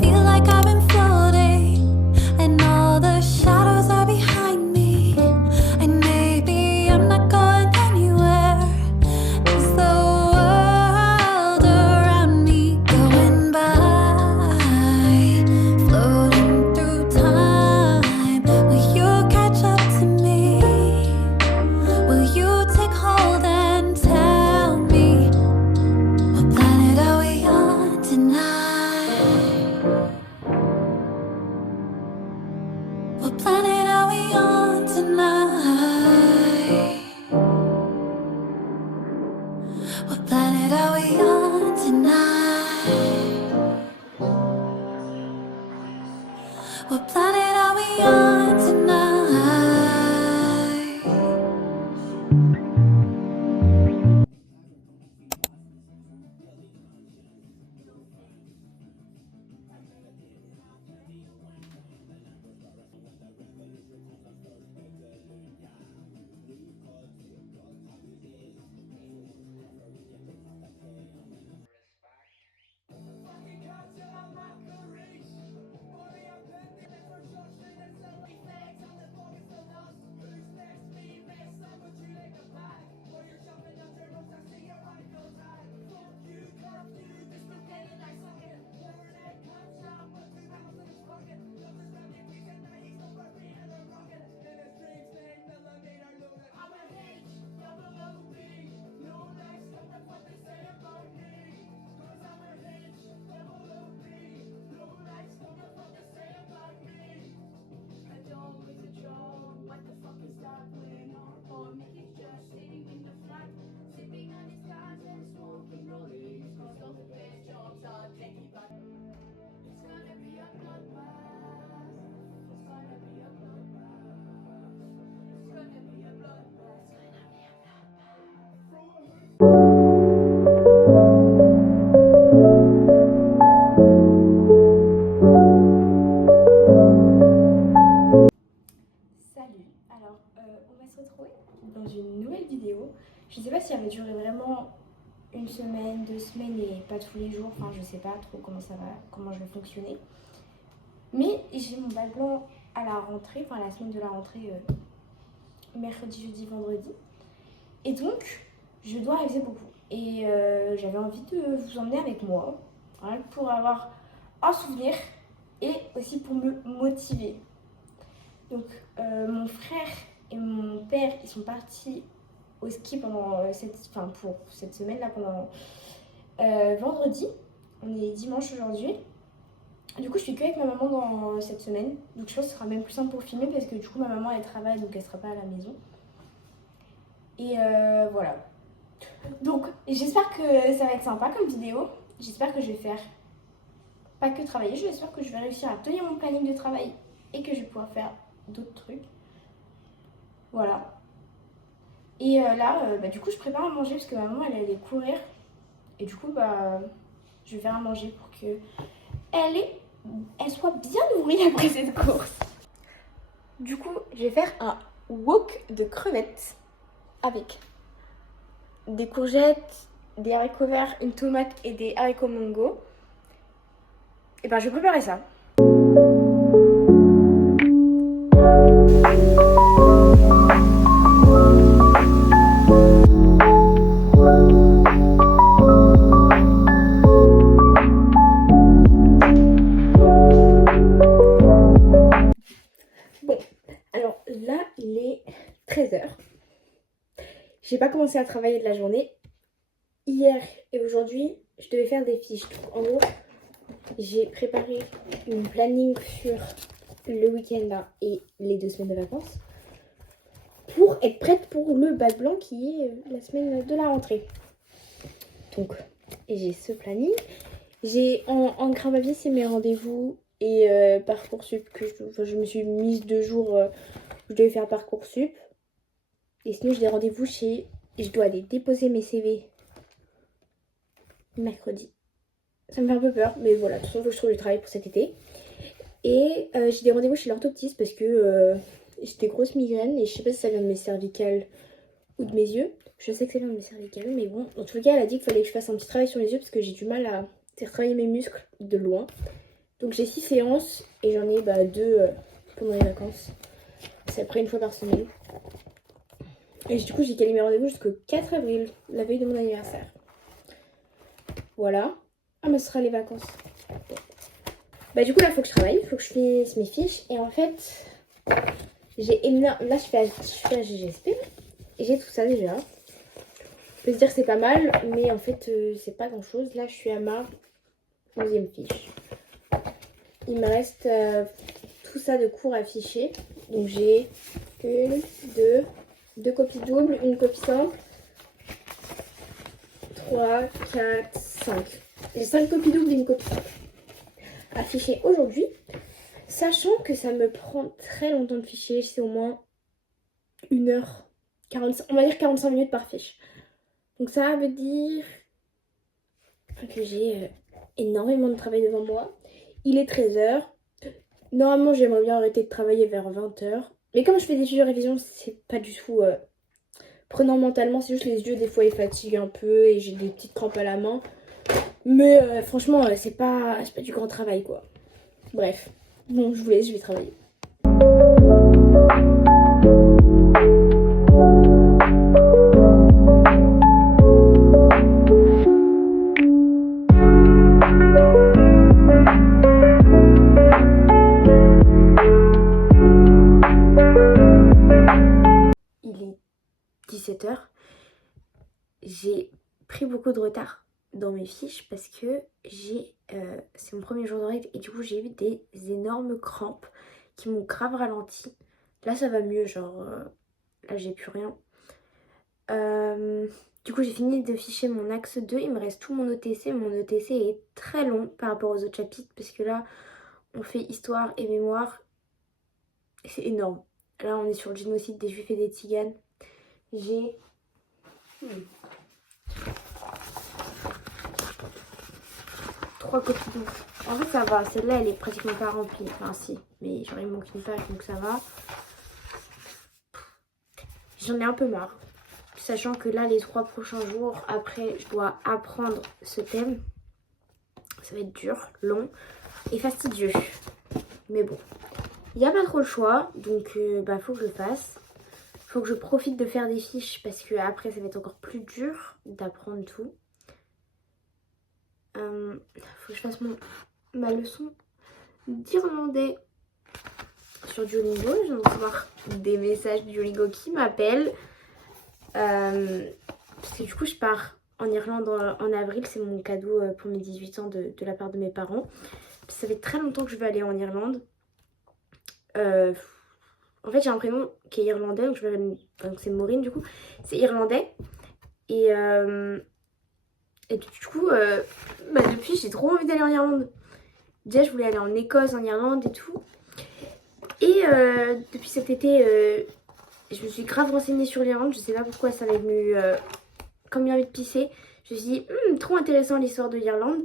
Feel like I've been floating and all the shadows are behind me. And maybe I'm not going anywhere. Is the world around me going by? Floating through time. Will you catch up to me? Will you take hold and tell me what planet are we on tonight? What planet are we on tonight? What planet are we on tonight? What planet are we on tonight? Salut, alors on va se retrouver dans une nouvelle vidéo. Je sais pas si elle va durer vraiment une semaine, 2 semaines et pas tous les jours. Enfin, je sais pas trop comment ça va, comment je vais fonctionner. Mais j'ai mon bal blanc à la rentrée, enfin la semaine de la rentrée, mercredi, jeudi, vendredi. Et donc, je dois réviser beaucoup. Et j'avais envie de vous emmener avec moi, hein, pour avoir un souvenir et aussi pour me motiver. Donc mon frère et mon père, ils sont partis au ski pendant pour cette semaine-là, pendant vendredi. On est dimanche aujourd'hui. Du coup, je suis que avec ma maman dans cette semaine. Donc je pense que ce sera même plus simple pour filmer parce que du coup, ma maman, elle travaille, donc elle sera pas à la maison. Et voilà. Donc j'espère que ça va être sympa comme vidéo. J'espère que je vais faire pas que travailler. J'espère que je vais réussir à tenir mon planning de travail et que je vais pouvoir faire d'autres trucs. Voilà. Et là, du coup, je prépare à manger parce que ma maman, elle allait courir. Et du coup, je vais faire à manger pour que elle soit bien nourrie après cette course. Du coup, je vais faire un wok de crevettes avec des courgettes, des haricots verts, une tomate et des haricots mango. Et je vais préparer ça. Bon, alors là, il est 13h. J'ai pas commencé à travailler de la journée. Hier et aujourd'hui, je devais faire des fiches. Donc, en gros, j'ai préparé une planning sur le week-end et les 2 semaines de vacances pour être prête pour le bal blanc qui est la semaine de la rentrée. Donc, j'ai ce planning. J'ai en papier, c'est mes rendez-vous et Parcoursup que je me suis mise 2 jours où je devais faire Parcoursup. Et sinon, j'ai des rendez-vous je dois aller déposer mes CV mercredi. Ça me fait un peu peur, mais voilà, de toute façon, il faut que je trouve du travail pour cet été. Et j'ai des rendez-vous chez l'orthoptiste parce que j'ai des grosses migraines et je sais pas si ça vient de mes cervicales ou de mes yeux. Je sais que c'est bien de me serrer les canaux, mais bon, en tout cas, elle a dit qu'il fallait que je fasse un petit travail sur les yeux parce que j'ai du mal à faire travailler mes muscles de loin. Donc j'ai 6 séances et j'en ai 2 pendant les vacances. C'est après une fois par semaine. Et du coup, j'ai calé mes rendez-vous jusqu'au 4 avril, la veille de mon anniversaire. Voilà. Ah, mais ce sera les vacances. Du coup, là, il faut que je travaille, il faut que je finisse mes fiches. Et en fait, j'ai énorme. Là, je fais à GGSP. Et j'ai tout ça déjà. Je peux se dire que c'est pas mal, mais en fait, c'est pas grand chose. Là, je suis à ma 11e fiche. Il me reste tout ça de cours à ficher. Donc, j'ai deux copies doubles, une copie simple, 3, 4, 5. J'ai 5 copies doubles et une copie simple à ficher aujourd'hui. Sachant que ça me prend très longtemps de ficher, c'est au moins 1h45, on va dire 45 minutes par fiche. Donc ça veut dire que j'ai énormément de travail devant moi. Il est 13h. Normalement, j'aimerais bien arrêter de travailler vers 20h. Mais comme je fais des études de révision, c'est pas du tout prenant mentalement. C'est juste les yeux, des fois, ils fatiguent un peu et j'ai des petites crampes à la main. Mais franchement, c'est pas du grand travail, quoi. Bref. Bon, je vous laisse, je vais travailler. Il est 17h. J'ai pris beaucoup de retard dans mes fiches parce que c'est mon premier jour de règle et du coup j'ai eu des énormes crampes qui m'ont grave ralenti. Là ça va mieux, genre là j'ai plus rien. Du coup j'ai fini de ficher mon axe 2, il me reste tout mon ETC. Mon ETC est très long par rapport aux autres chapitres parce que là on fait histoire et mémoire. C'est énorme. Là on est sur le génocide des juifs et des tziganes. J'ai 3 copies doubles. En fait ça va, celle-là elle est pratiquement pas remplie. Enfin si, mais genre il me manque une page donc ça va. J'en ai un peu marre. Sachant que là les 3 prochains jours, après je dois apprendre ce thème. Ça va être dur, long et fastidieux. Mais bon, il n'y a pas trop le choix. Donc faut que je le fasse. Faut que je profite de faire des fiches parce que après ça va être encore plus dur d'apprendre tout. Faut que je fasse ma leçon d'irlandais sur Duolingo. Je viens de recevoir des messages de Duolingo qui m'appellent. Parce que du coup je pars en Irlande en avril. C'est mon cadeau pour mes 18 ans de la part de mes parents. Ça fait très longtemps que je veux aller en Irlande. En fait j'ai un prénom qui est irlandais. Donc c'est Maureen du coup. C'est irlandais. Et du coup, depuis, j'ai trop envie d'aller en Irlande. Déjà, je voulais aller en Écosse, en Irlande et tout. Et depuis cet été, je me suis grave renseignée sur l'Irlande. Je sais pas pourquoi ça m'est venu comme une envie de pisser. Je me suis dit, trop intéressant l'histoire de l'Irlande.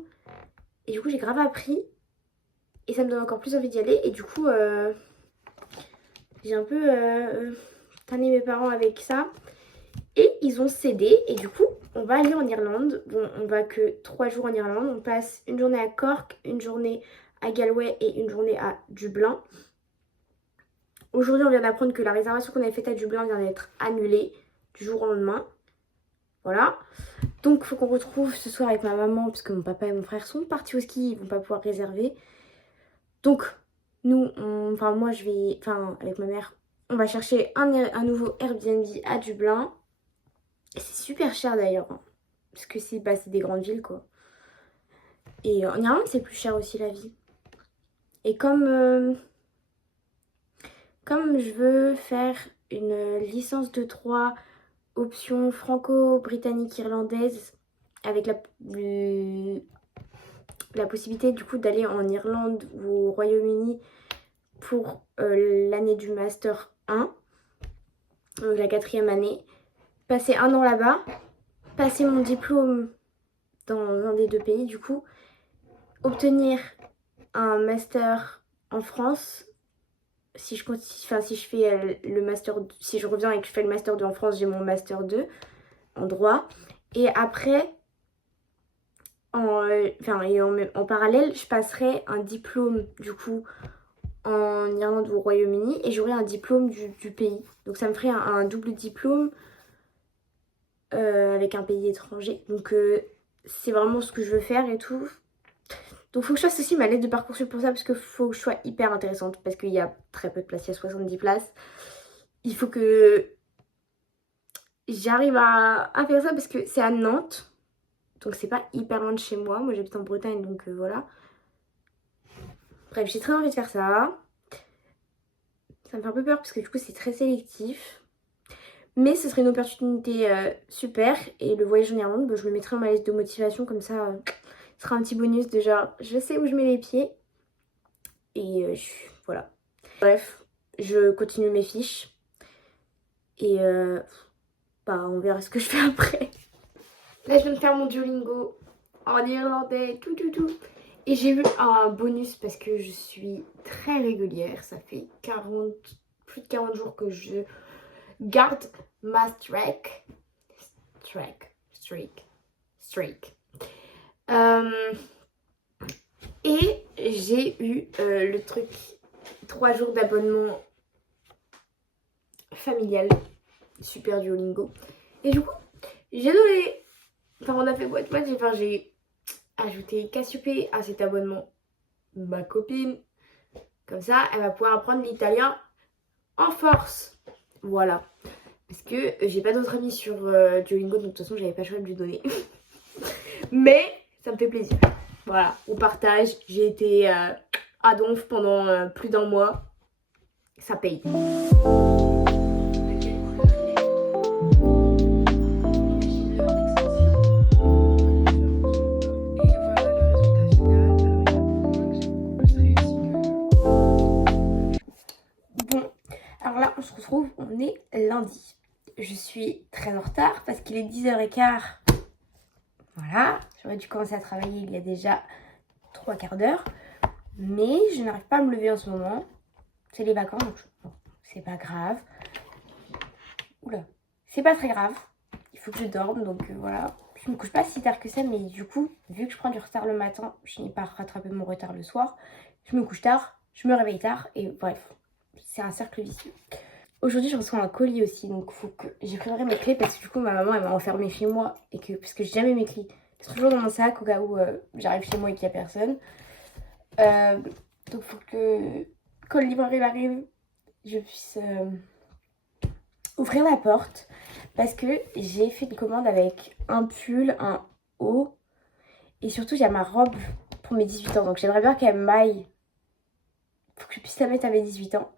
Et du coup, j'ai grave appris. Et ça me donne encore plus envie d'y aller. Et du coup, j'ai un peu tanné mes parents avec ça. Et ils ont cédé. Et du coup, on va aller en Irlande. Bon, on va que 3 jours en Irlande. On passe une journée à Cork, une journée à Galway et une journée à Dublin. Aujourd'hui, on vient d'apprendre que la réservation qu'on avait faite à Dublin vient d'être annulée du jour au lendemain. Voilà. Donc, il faut qu'on retrouve ce soir avec ma maman parce que mon papa et mon frère sont partis au ski. Ils vont pas pouvoir réserver. Donc, nous, moi, avec ma mère, on va chercher un nouveau Airbnb à Dublin. C'est super cher d'ailleurs, hein, parce que c'est des grandes villes quoi. Et en Irlande c'est plus cher aussi la vie. Et comme je veux faire une licence de 3 option franco-britannique irlandaise avec la possibilité du coup d'aller en Irlande ou au Royaume-Uni pour l'année du master 1, donc la 4e année, passer 1 an là-bas, passer mon diplôme dans un des 2 pays du coup, obtenir un master en France. Si je fais le master, si je reviens et que je fais le master 2 en France, j'ai mon master 2. en droit. Et après, en parallèle, je passerai un diplôme du coup en Irlande ou au Royaume-Uni et j'aurai un diplôme du pays. Donc ça me ferait un double diplôme avec un pays étranger. Donc c'est vraiment ce que je veux faire et tout. Donc faut que je fasse aussi ma lettre de Parcoursup pour ça parce qu'il faut que je sois hyper intéressante parce qu'il y a très peu de places, il y a 70 places. Il faut que j'arrive à faire ça parce que c'est à Nantes. Donc c'est pas hyper loin de chez moi. Moi j'habite en Bretagne donc voilà. Bref, j'ai très envie de faire ça. Ça me fait un peu peur parce que du coup c'est très sélectif. Mais ce serait une opportunité super. Et le voyage en Irlande, bah, je le mettrai dans ma liste de motivation. Comme ça, ce sera un petit bonus de genre, je sais où je mets les pieds. Et voilà. Bref, je continue mes fiches. Et bah, on verra ce que je fais après. Là, je viens de faire mon Duolingo en irlandais, tout. Et j'ai eu un bonus parce que je suis très régulière. Ça fait plus de 40 jours que je garde ma streak. Et j'ai eu le truc 3 jours d'abonnement familial. Super Duolingo. Et du coup, j'ai donné. Enfin, on a fait boîte. J'ai ajouté Cassiopée à cet abonnement. Ma copine. Comme ça, elle va pouvoir apprendre l'italien en force. Voilà. Parce que j'ai pas d'autres amis sur Duolingo, donc de toute façon, j'avais pas le choix de lui donner. Mais ça me fait plaisir. Voilà, on partage. J'ai été à Donf pendant plus d'1 mois. Ça paye. Bon, alors là, on se retrouve, on est lundi. Je suis très en retard parce qu'il est 10h15. Voilà, j'aurais dû commencer à travailler il y a déjà 3/4 d'heure. Mais je n'arrive pas à me lever en ce moment. C'est les vacances, donc bon, c'est pas grave. Oula, c'est pas très grave. Il faut que je dorme, donc voilà. Je me couche pas si tard que ça, mais du coup, vu que je prends du retard le matin, je finis par rattraper mon retard le soir. Je me couche tard, je me réveille tard, et bref, c'est un cercle vicieux. Aujourd'hui, je reçois un colis aussi, donc il faut que j'ai préparé mes clés parce que du coup, ma maman, elle m'a enfermée chez moi et que parce que j'ai jamais mes clés. C'est toujours dans mon sac au cas où j'arrive chez moi et qu'il n'y a personne. Donc il faut que quand le livreur il arrive, je puisse ouvrir la porte parce que j'ai fait une commande avec un pull, un haut et surtout j'ai ma robe pour mes 18 ans. Donc j'aimerais bien qu'elle m'aille pour que je puisse la mettre à mes 18 ans.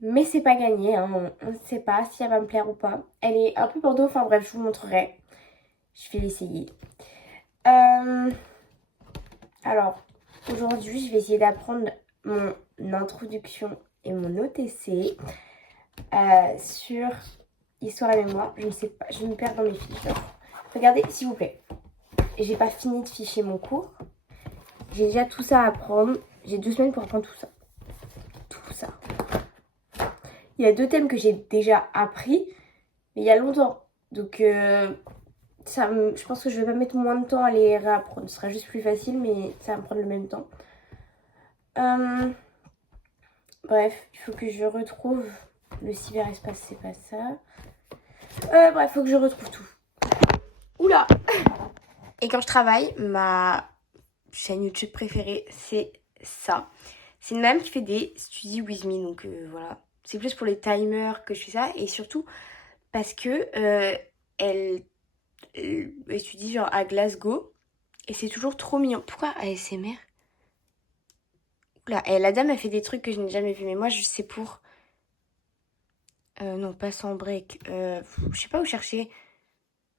Mais c'est pas gagné, hein. On ne sait pas si elle va me plaire ou pas. Elle est un peu bordeaux, enfin bref, je vous montrerai. Je vais l'essayer. Alors, aujourd'hui, je vais essayer d'apprendre mon introduction et mon OTC sur histoire et mémoire. Je ne sais pas, je me perds dans mes fiches. Donc, regardez, s'il vous plaît. J'ai pas fini de ficher mon cours. J'ai déjà tout ça à apprendre. J'ai 2 semaines pour apprendre tout ça. Tout ça. Il y a 2 thèmes que j'ai déjà appris, mais il y a longtemps. Donc, je pense que je vais pas mettre moins de temps à les réapprendre. Ce sera juste plus facile, mais ça va me prendre le même temps. Bref, il faut que je retrouve le cyberespace, c'est pas ça. Bref, il faut que je retrouve tout. Oula! Et quand je travaille, ma chaîne YouTube préférée, c'est ça. C'est une madame qui fait des studies with me, donc voilà. C'est plus pour les timers que je fais ça, et surtout parce que elle étudie genre à Glasgow, et c'est toujours trop mignon. Pourquoi ASMR? Oula, la dame a fait des trucs que je n'ai jamais vu, mais moi je sais pour... non, pas sans break. Je sais pas où chercher.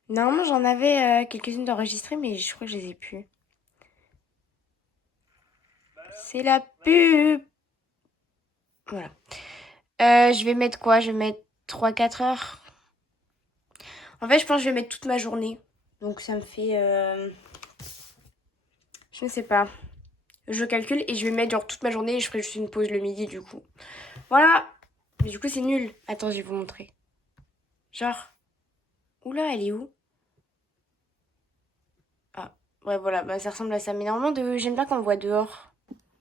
Normalement j'en avais quelques-unes d'enregistrées, mais je crois que je les ai plus. C'est la pub! Voilà. Je vais mettre quoi? Je vais mettre 3-4 heures. En fait, je pense que je vais mettre toute ma journée. Donc ça me fait... je ne sais pas. Je calcule et je vais mettre genre toute ma journée et je ferai juste une pause le midi du coup. Voilà. Mais du coup c'est nul. Attends, je vais vous montrer. Genre... Oula, elle est où? Ah, ouais, voilà, bah, ça ressemble à ça. Mais normalement, j'aime bien quand on voit dehors.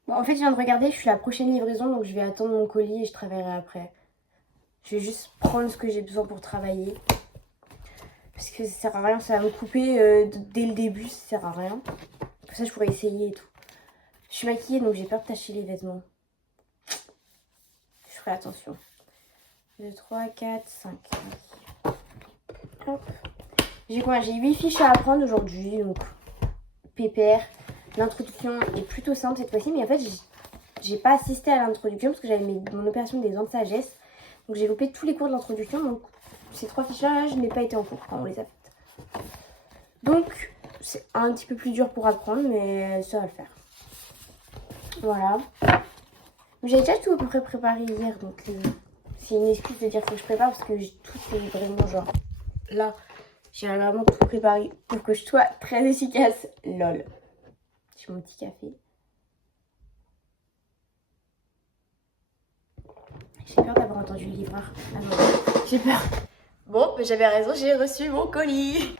Bon, en fait, je viens de regarder, je suis à la prochaine livraison, donc je vais attendre mon colis et je travaillerai après. Je vais juste prendre ce que j'ai besoin pour travailler. Parce que ça sert à rien, ça va me couper dès le début, ça sert à rien. Comme ça, je pourrais essayer et tout. Je suis maquillée, donc j'ai peur de tacher les vêtements. Je ferai attention. 2, 3, 4, 5. Hop. J'ai quoi? J'ai 8 fiches à apprendre aujourd'hui, donc pépère. L'introduction est plutôt simple cette fois-ci, mais en fait, j'ai pas assisté à l'introduction parce que j'avais mon opération des dents de sagesse. Donc j'ai loupé tous les cours de l'introduction, donc ces 3 fiches-là, je n'ai pas été en cours quand on les a faites. Donc, c'est un petit peu plus dur pour apprendre, mais ça va le faire. Voilà. J'avais déjà tout à peu près préparé hier, donc c'est une excuse de dire que je prépare parce que tout est vraiment genre là. J'ai vraiment tout préparé pour que je sois très efficace. Lol. J'ai mon petit café. J'ai peur d'avoir entendu le livreur. Ah non, j'ai peur. Bon, mais j'avais raison, j'ai reçu mon colis.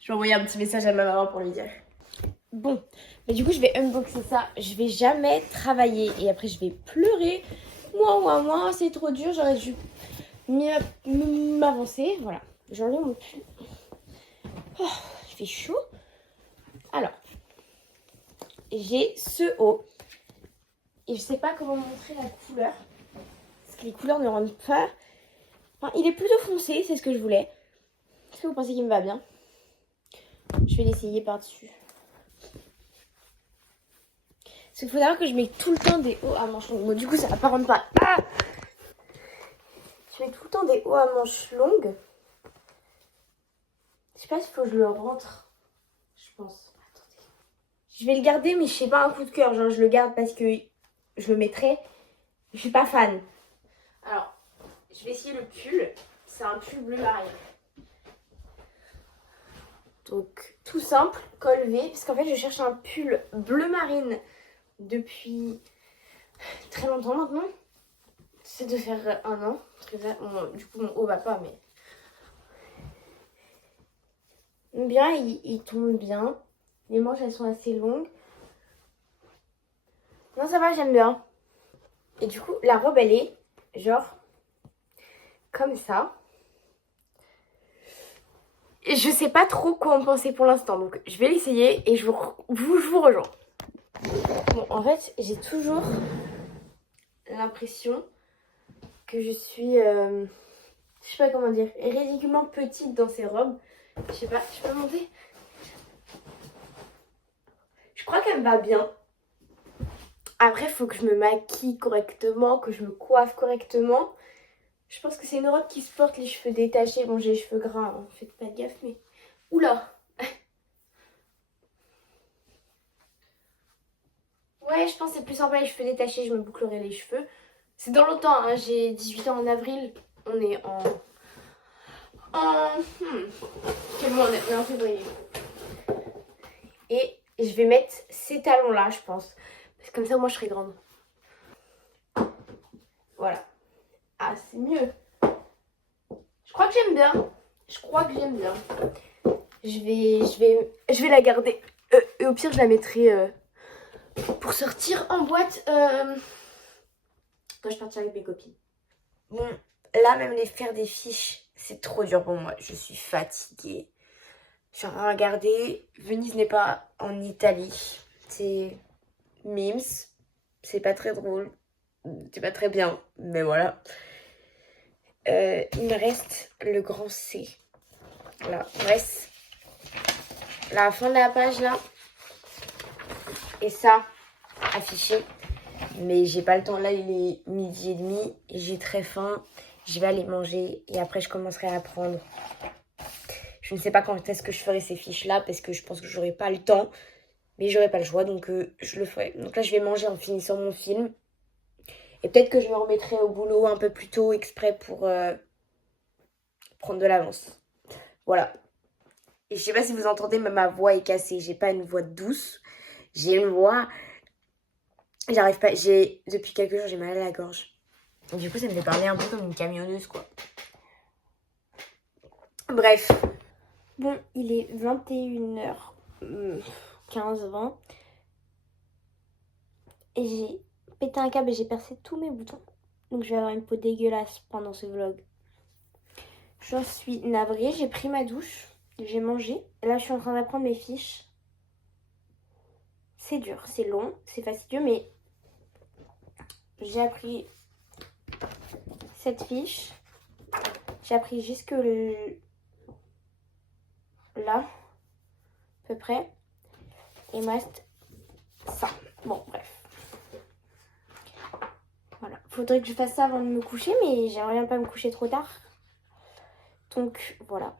Je vais envoyer un petit message à ma maman pour lui dire. Bon, mais du coup, je vais unboxer ça. Je vais jamais travailler et après, je vais pleurer. Moi, c'est trop dur. J'aurais dû mieux m'avancer. Voilà, j'enlève mon pull. Oh, il fait chaud. Alors, j'ai ce haut. Et je sais pas comment montrer la couleur. Parce que les couleurs ne rendent pas... Enfin, il est plutôt foncé, c'est ce que je voulais. Est-ce que vous pensez qu'il me va bien? Je vais l'essayer par-dessus. Parce qu'il faut savoir que je mets tout le temps des hauts à manches longues. Bon, du coup, ça va pas rendre pas... Ah, je mets tout le temps des hauts à manches longues. Je sais pas s'il faut que je le rentre. Je pense. Attendez. Je vais le garder, mais je sais pas un coup de cœur. Genre, je le garde parce que je le mettrai. Je suis pas fan. Alors, je vais essayer le pull. C'est un pull bleu marine. Donc, tout simple, col V. Parce qu'en fait, je cherche un pull bleu marine depuis très longtemps maintenant. C'est de faire 1 an. Parce que là, du coup, mon haut va pas, mais... Bien, il tombe bien. Les manches, elles sont assez longues. Non, ça va, j'aime bien. Et du coup, la robe, elle est genre comme ça. Et je sais pas trop quoi en penser pour l'instant. Donc, je vais l'essayer et je vous rejoins. Bon, en fait, j'ai toujours l'impression que je suis... je sais pas comment dire. Ridiculement petite dans ces robes. Je sais pas, je peux monter? Je crois qu'elle me va bien. Après, il faut que je me maquille correctement, que je me coiffe correctement. Je pense que c'est une robe qui se porte les cheveux détachés. Bon, j'ai les cheveux gras, hein. Faites pas gaffe, mais... Oula. Ouais, je pense que c'est plus sympa les cheveux détachés. Je me bouclerai les cheveux. C'est dans longtemps, hein. J'ai 18 ans en avril. On est en... Quel mois on est? On est en février. Et je vais mettre ces talons-là, je pense. Parce que comme ça, moi, je serai grande. Voilà. Ah, c'est mieux. Je crois que j'aime bien. Je vais la garder. Et au pire, je la mettrai pour sortir en boîte quand je partirai avec mes copines. Bon, là, même les faire des fiches, c'est trop dur pour moi. Je suis fatiguée. Je suis en train de regarder. Venise n'est pas en Italie. C'est memes. C'est pas très drôle. C'est pas très bien. Mais voilà. Il me reste le grand C. Là, il me reste la fin de la page là. Et ça, affiché. Mais j'ai pas le temps. Là, il est 12h30. J'ai très faim. Je vais aller manger. Et après, je commencerai à apprendre. Je ne sais pas quand est-ce que je ferai ces fiches-là. Parce que je pense que j'aurai pas le temps. Mais j'aurai pas le choix. Donc, je le ferai. Donc là, je vais manger en finissant mon film. Et peut-être que je me remettrai au boulot un peu plus tôt. Exprès pour prendre de l'avance. Voilà. Et je sais pas si vous entendez, mais ma voix est cassée. J'ai pas une voix douce. J'ai une voix... J'arrive pas... Depuis quelques jours, j'ai mal à la gorge. Et du coup, ça me fait parler un peu comme une camionneuse, quoi. Bref. Bon, il est 21h15-20 et j'ai pété un câble et j'ai percé tous mes boutons. Donc je vais avoir une peau dégueulasse pendant ce vlog. J'en suis navrée, j'ai pris ma douche, j'ai mangé. Là je suis en train d'apprendre mes fiches. C'est dur, c'est long, c'est fastidieux, mais j'ai appris cette fiche. J'ai appris jusque là, à peu près. Et il me reste ça. Bon, bref. Voilà. Faudrait que je fasse ça avant de me coucher, mais j'aimerais bien pas me coucher trop tard. Donc, voilà.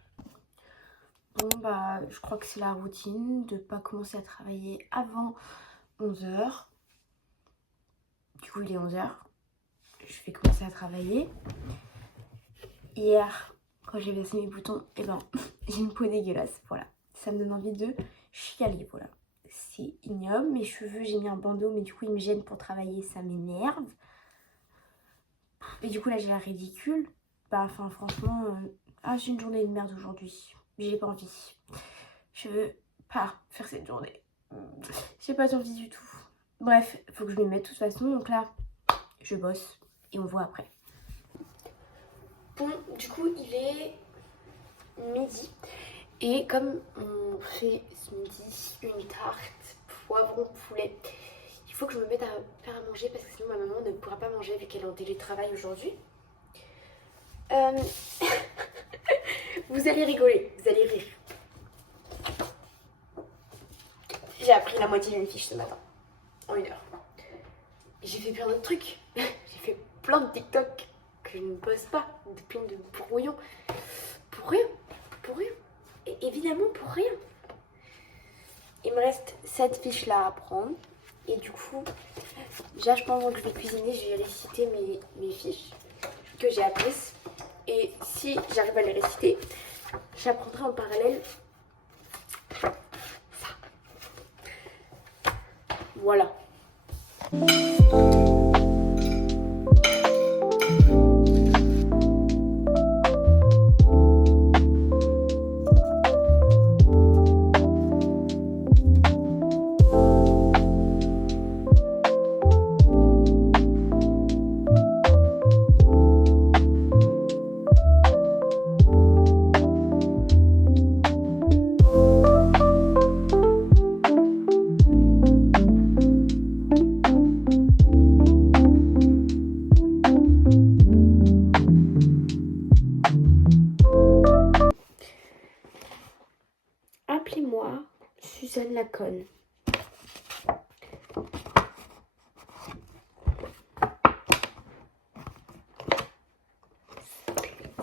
Bon, bah, je crois que c'est la routine de pas commencer à travailler avant 11h. Du coup, il est 11h. Je vais commencer à travailler. Hier, quand j'ai baissé mes boutons, eh ben, j'ai une peau dégueulasse. Voilà. Ça me donne envie de chialer, voilà. C'est ignoble. Mes cheveux, j'ai mis un bandeau, mais du coup, ils me gênent pour travailler. Ça m'énerve. Et du coup, là, j'ai la ridicule. Bah, enfin, franchement, j'ai une journée de merde aujourd'hui. J'ai pas envie. Je veux pas faire cette journée. J'ai pas envie du tout. Bref, faut que je m'y mette de toute façon. Donc là, je bosse et on voit après. Bon, du coup, il est midi. Et comme on fait ce midi une tarte poivron poulet, il faut que je me mette à faire à manger parce que sinon ma maman ne pourra pas manger vu qu'elle est en télétravail aujourd'hui. Vous allez rigoler, vous allez rire. J'ai appris la moitié d'une fiche ce matin, en 1 heure. J'ai fait plein d'autres trucs. J'ai fait plein de TikTok que je ne poste pas, plein de brouillons. Pour rien, pour rien. Et évidemment pour rien. Il me reste cette fiche là à prendre. Et du coup, déjà pendant que je vais cuisiner, je vais réciter mes fiches que j'ai apprises. Et si j'arrive à les réciter, j'apprendrai en parallèle ça. Voilà. Appelez-moi Suzanne la conne.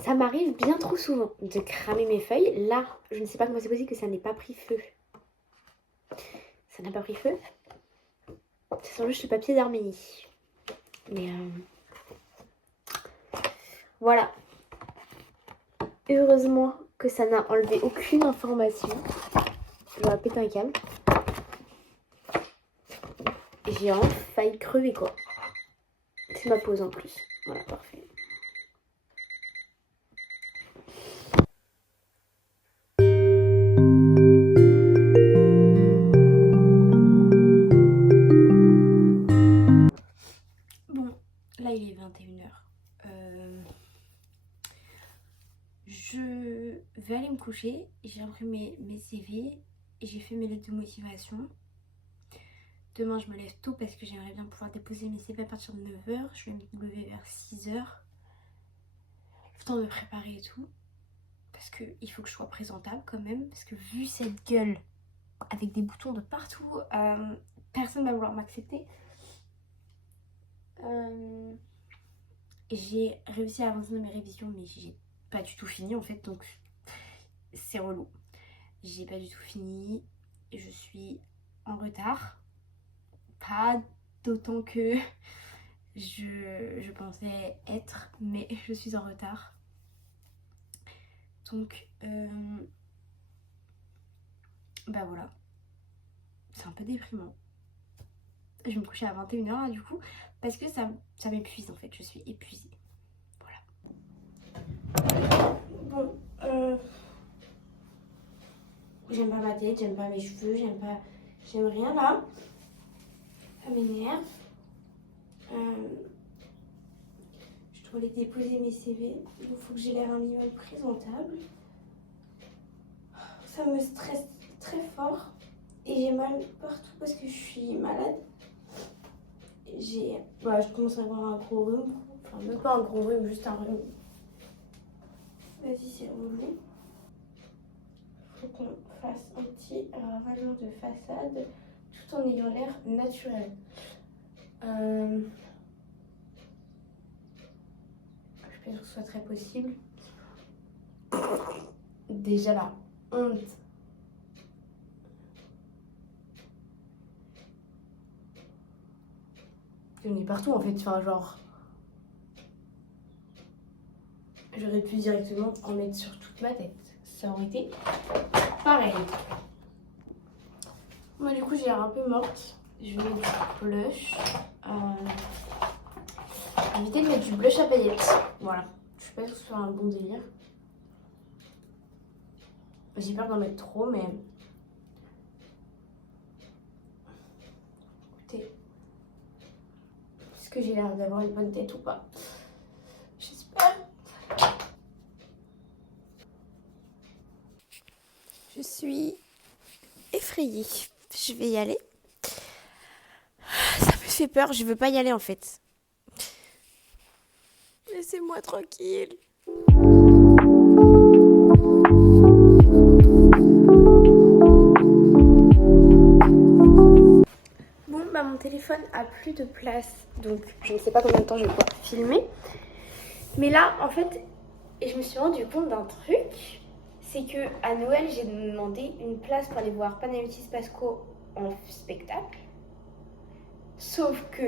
Ça m'arrive bien trop souvent de cramer mes feuilles. Là, je ne sais pas comment c'est possible que ça n'ait pas pris feu. Ça n'a pas pris feu. Ça sent juste le papier d'Arménie. Mais voilà. Heureusement que ça n'a enlevé aucune information. J'aurais pété un câble. J'ai vraiment failli crever quoi. C'est ma pause en plus. Voilà, parfait. Bon, là il est 21h. Je vais aller me coucher. J'ai imprimé mes CV et j'ai fait mes lettres de motivation. Demain je me lève tôt parce que j'aimerais bien pouvoir déposer mes CV à partir de 9h. Je vais me lever vers 6h. Le temps de me préparer et tout. Parce qu'il faut que je sois présentable quand même. Parce que vu cette gueule avec des boutons de partout, personne ne va vouloir m'accepter. J'ai réussi à avancer dans mes révisions mais j'ai pas du tout fini en fait, donc c'est relou. J'ai pas du tout fini, je suis en retard, pas d'autant que je pensais être, mais je suis en retard. Donc bah voilà, c'est un peu déprimant. Je vais me coucher à 21h là, du coup, parce que ça m'épuise en fait, je suis épuisée. Voilà. Bon, J'aime pas ma tête, j'aime pas mes cheveux, j'aime rien là. Ça m'énerve. Je dois aller déposer mes CV. Il faut que j'ai l'air un minimum présentable. Ça me stresse très fort. Et j'ai mal partout parce que je suis malade. Je commence à avoir un gros rhume. Enfin, même pas un gros rhume, juste un rhume. Vas-y, c'est relou. Faut qu'on fasse un petit ravalement de façade tout en ayant l'air naturel. Je suis pas sûre que ce soit très possible. Déjà la honte. On est partout en fait, enfin genre. J'aurais pu directement en mettre sur toute ma tête. Ça aurait été pareil. Moi du coup j'ai l'air un peu morte. Je vais mettre du blush. Éviter de mettre du blush à paillettes. Voilà. Je suis pas sûre que ce soit un bon délire. J'ai peur d'en mettre trop mais... Écoutez. Est-ce que j'ai l'air d'avoir une bonne tête ou pas? J'espère. Je suis effrayée. Je vais y aller. Ça me fait peur, je veux pas y aller en fait. Laissez-moi tranquille. Bon, bah mon téléphone a plus de place, donc je ne sais pas combien de temps je vais pouvoir filmer. Mais là, en fait, je me suis rendu compte d'un truc. C'est que à Noël, j'ai demandé une place pour aller voir Panayotis Pasco en spectacle. Sauf que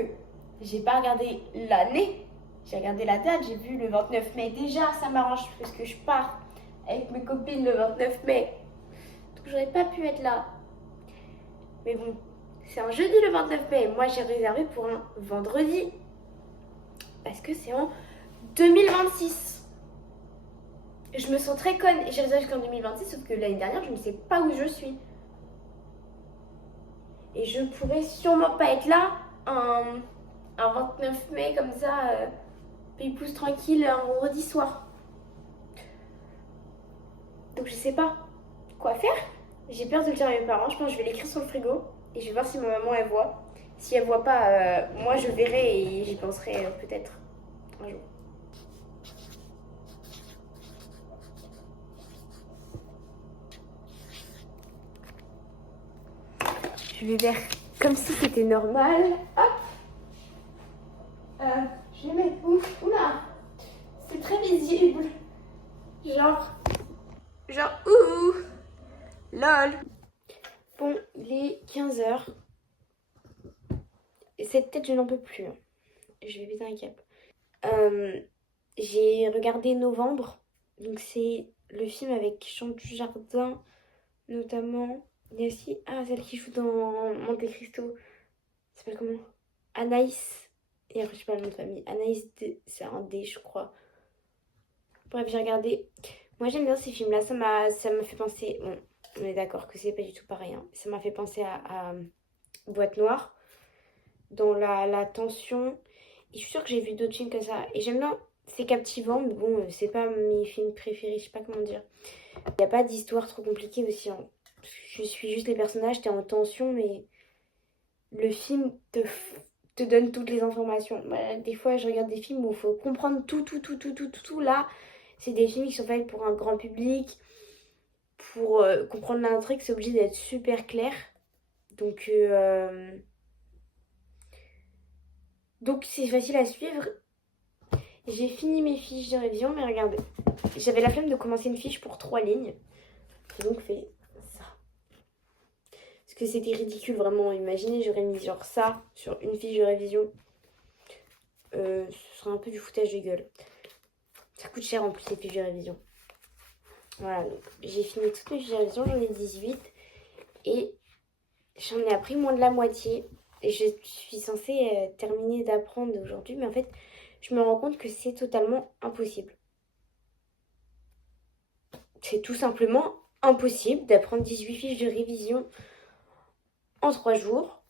j'ai pas regardé l'année, j'ai regardé la date, j'ai vu le 29 mai. Déjà, ça m'arrange parce que je pars avec mes copines le 29 mai. Donc j'aurais pas pu être là. Mais bon, c'est un jeudi le 29 mai. Moi, j'ai réservé pour un vendredi. Parce que c'est en 2026. Je me sens très conne et j'ai réservé jusqu'en 2026, sauf que l'année dernière, je ne sais pas où je suis. Et je pourrais sûrement pas être là un 29 mai comme ça, pépouze tranquille, un vendredi soir. Donc je sais pas quoi faire. J'ai peur de le dire à mes parents. Je pense que je vais l'écrire sur le frigo et je vais voir si ma maman elle voit. Si elle voit pas, moi je verrai et j'y penserai peut-être un jour. Je vais faire comme si c'était normal. Hop. Je vais mettre où? Oula. C'est très visible. Genre, ouh. Lol. Bon, il est 15h. Et cette tête, je n'en peux plus. Je vais péter un cap. J'ai regardé Novembre. Donc c'est le film avec Jean Dujardin, notamment. Il y a aussi celle qui joue dans Monte Cristo. Ça s'appelle comment? Anaïs. Et après, je sais pas le nom de famille. Anaïs, c'est un D, je crois. Bref, j'ai regardé. Moi, j'aime bien ces films-là. Ça m'a fait penser. Bon, on est d'accord que c'est pas du tout pareil. Hein. Ça m'a fait penser à Boîte Noire. Dans la tension. Et je suis sûre que j'ai vu d'autres films comme ça. Et j'aime bien. C'est captivant, mais bon, c'est pas mes films préférés. Je sais pas comment dire. Il n'y a pas d'histoire trop compliquée aussi. Hein. Je suis juste les personnages, t'es en tension, mais le film te donne toutes les informations. Voilà, des fois, je regarde des films où il faut comprendre tout. Là, c'est des films qui sont faits pour un grand public. Pour comprendre l'intrigue, c'est obligé d'être super clair. Donc c'est facile à suivre. J'ai fini mes fiches de révision, mais regardez. J'avais la flemme de commencer une fiche pour 3 lignes. J'ai donc fait ça. Parce que c'était ridicule, vraiment. Imaginez, j'aurais mis genre ça sur une fiche de révision. Ce serait un peu du foutage de gueule. Ça coûte cher en plus, les fiches de révision. Voilà, donc j'ai fini toutes mes fiches de révision. J'en ai 18. Et j'en ai appris moins de la moitié. Et je suis censée terminer d'apprendre aujourd'hui. Mais en fait, je me rends compte que c'est totalement impossible. C'est tout simplement impossible d'apprendre 18 fiches de révision en 3 jours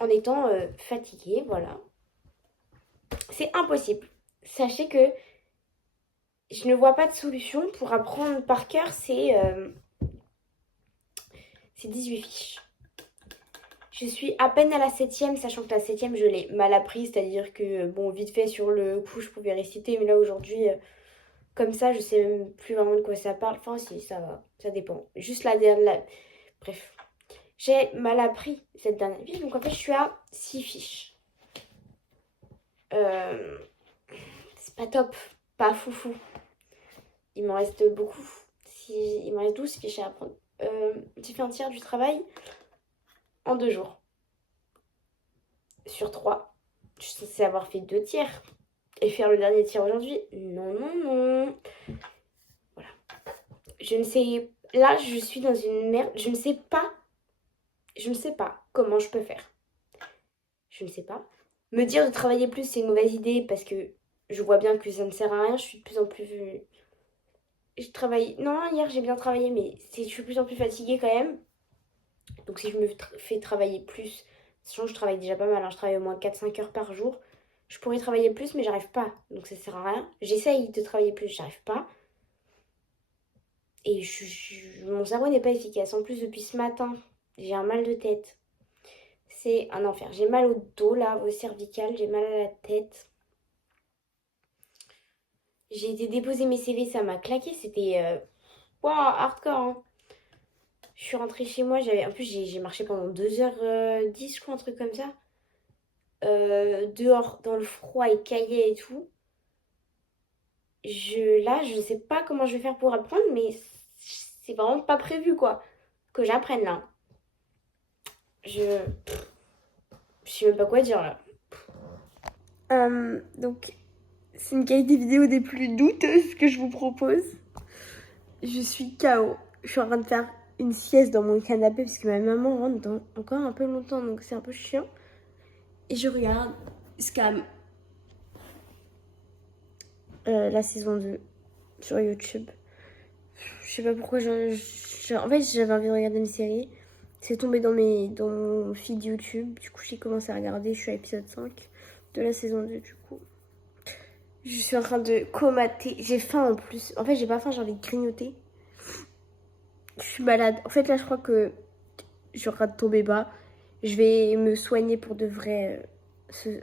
en étant fatiguée, voilà. C'est impossible. Sachez que je ne vois pas de solution pour apprendre par cœur ces 18 fiches. Je suis à peine à la 7e, sachant que la 7e, je l'ai mal appris, c'est-à-dire que, bon, vite fait, sur le coup, je pouvais réciter, mais là, aujourd'hui, comme ça, je sais même plus vraiment de quoi ça parle. Enfin, si, ça va, ça dépend. Juste la dernière... Bref, j'ai mal appris cette dernière fiche, donc en fait, je suis à 6 fiches. C'est pas top, pas foufou. Il m'en reste beaucoup. Il m'en reste 12 fiches à apprendre. J'ai fait un tiers du travail en 2 jours. Sur 3. Je suis censée avoir fait 2 tiers. Et faire le dernier tiers aujourd'hui. Non, non, non. Voilà. Je ne sais... Là, je suis dans une merde. Je ne sais pas comment je peux faire. Je ne sais pas. Me dire de travailler plus, c'est une mauvaise idée parce que je vois bien que ça ne sert à rien. Je suis de plus en plus... Je travaille... Non, hier, j'ai bien travaillé, mais je suis de plus en plus fatiguée quand même. Donc si je me fais travailler plus, sachant que je travaille déjà pas mal, hein, je travaille au moins 4-5 heures par jour, je pourrais travailler plus, mais j'arrive pas. Donc ça sert à rien. J'essaye de travailler plus, j'arrive pas. Et mon cerveau n'est pas efficace. En plus, depuis ce matin, j'ai un mal de tête. C'est un enfer. J'ai mal au dos, là, au cervical, j'ai mal à la tête. J'ai été déposer mes CV, ça m'a claqué. C'était hardcore, hein. Je suis rentrée chez moi, en plus j'ai marché pendant 2h10, je crois, un truc comme ça. Dehors, dans le froid et caillé et tout. Là, je sais pas comment je vais faire pour apprendre, mais c'est vraiment pas prévu, quoi, que j'apprenne, là. Je sais même pas quoi dire, là. Donc, c'est une qualité vidéo des plus douteuses que je vous propose. Je suis KO. Je suis en train de faire une sieste dans mon canapé parce que ma maman rentre dans encore un peu longtemps, donc c'est un peu chiant. Et je regarde Scam, la saison 2 sur YouTube. Je sais pas pourquoi, en fait j'avais envie de regarder une série. C'est tombé dans mon feed YouTube. Du coup j'ai commencé à regarder, je suis à l'épisode 5 de la saison 2 du coup. Je suis en train de comater. J'ai faim en plus. En fait j'ai pas faim, j'ai envie de grignoter. Je suis malade. En fait là je crois que je suis en train de tomber bas. Je vais me soigner pour de vrai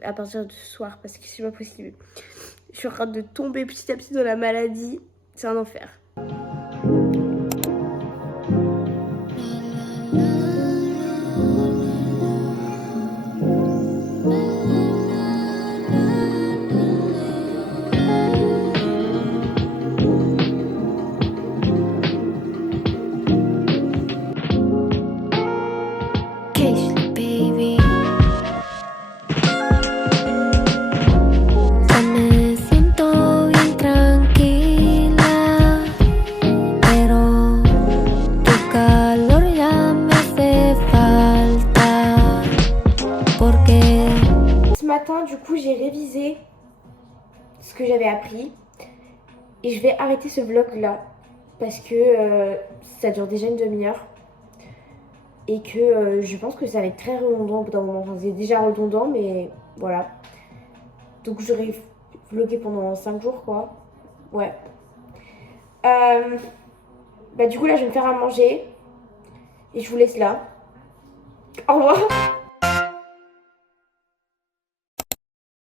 à partir de ce soir parce que c'est pas possible. Je suis en train de tomber petit à petit dans la maladie. C'est un enfer. Du coup j'ai révisé ce que j'avais appris et je vais arrêter ce vlog là parce que ça dure déjà une demi-heure et que je pense que ça va être très redondant au bout d'un moment. Enfin, c'est déjà redondant mais voilà, donc j'aurais vlogué pendant 5 jours quoi. Ouais, du coup là je vais me faire à manger et je vous laisse là. Au revoir.